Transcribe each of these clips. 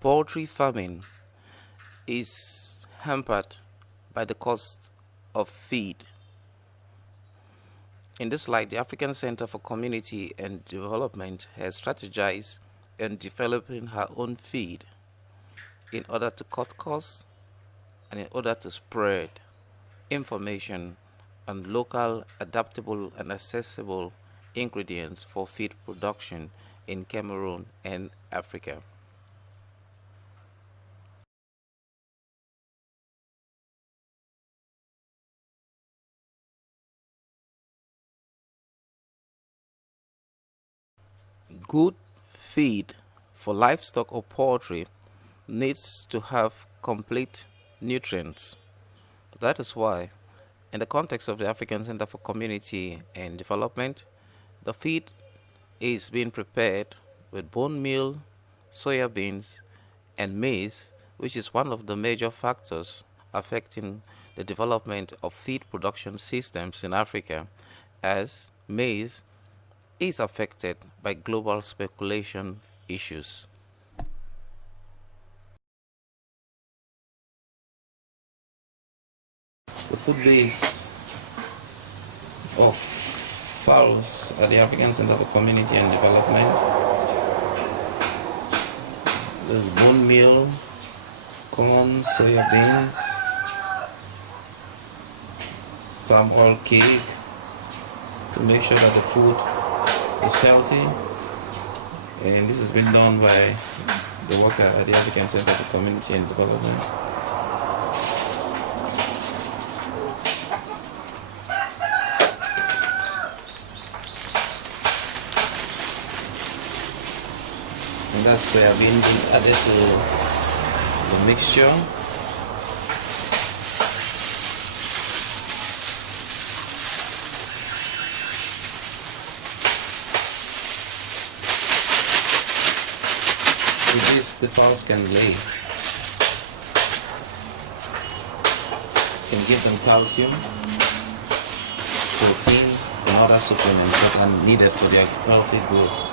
Poultry farming is hampered by the cost of feed. In this light, the African Center for Community and Development has strategized in developing her own feed in order to cut costs and in order to spread information on local, adaptable, and accessible ingredients for feed production in Cameroon and Africa. Good feed for livestock or poultry needs to have complete nutrients. That is why, in the context of the African Center for Community and Development, the feed is being prepared with bone meal, soya beans, and maize, which is one of the major factors affecting the development of feed production systems in Africa, as maize is affected by global speculation issues. The food base of fowls at the African Center for Community and Development. There's bone meal, corn, soya beans, palm oil cake to make sure that the food is healthy. And this has been done by the worker at the African Center for Community and Development. And that's soybean being added to the mixture. With this, the fowls can lay. Can give them calcium, protein, and other supplements that are needed for their healthy growth.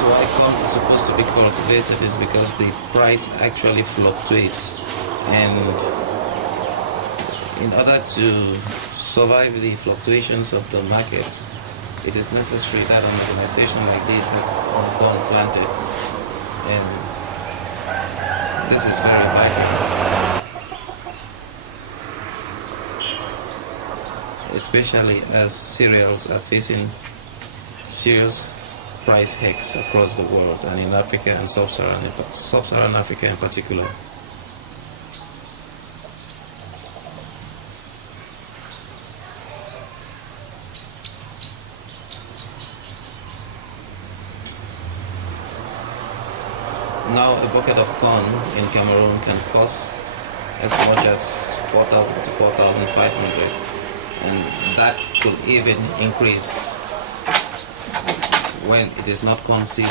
Why corn is supposed to be cultivated is because the price actually fluctuates, and in order to survive the fluctuations of the market, it is necessary that an organization like this has its own corn planted, and this is very vital, especially as cereals are facing serious price hikes across the world, and in Africa and sub-Saharan Africa in particular. Now a bucket of corn in Cameroon can cost as much as 4,000 to 4,500, and that could even increase when it is not corn season.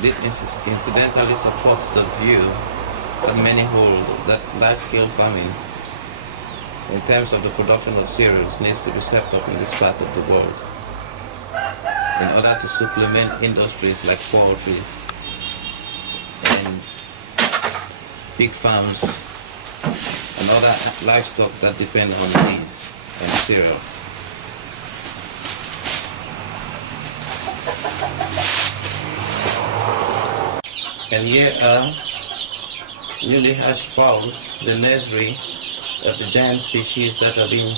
This incidentally supports the view that many hold that large-scale farming in terms of the production of cereals needs to be stepped up in this part of the world in order to supplement industries like poultry and pig farms and other livestock that depend on maize and cereals. And here are newly hatched fowls, the nursery of the giant species that are being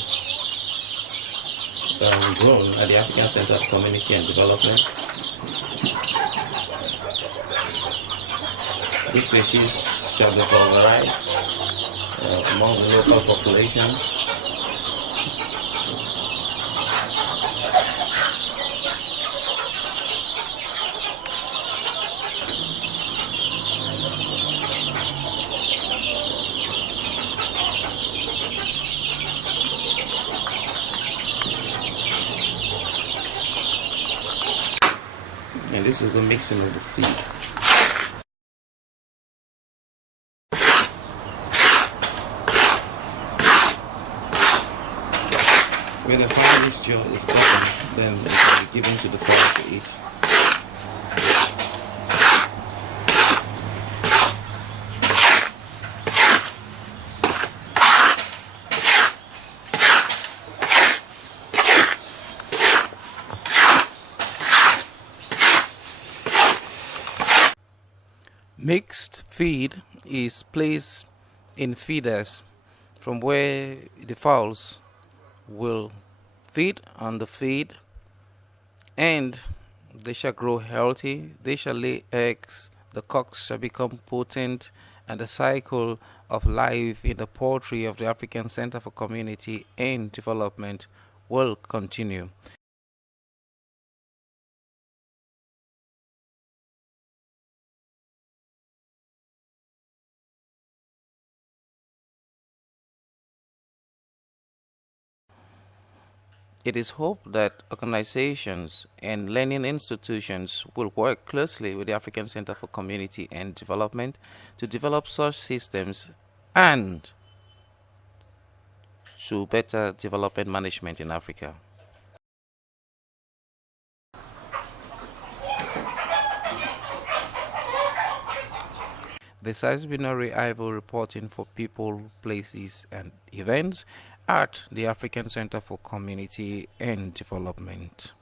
grown at the African Center for Community and Development. These species shall be pulverized among the local population. this is the mixing of the feed. When the final mixture is gotten, then it can be given to the fowls to eat. Mixed feed is placed in feeders from where the fowls will feed on the feed, and they shall grow healthy, they shall lay eggs, the cocks shall become potent, and the cycle of life in the poultry of the African Center for Community and Development will continue. It is hoped that organizations and learning institutions will work closely with the African Center for Community and Development to develop such systems and to better development management in Africa. This has been Arrey Ivo reporting for people, places, and events at the African Center for Community and Development.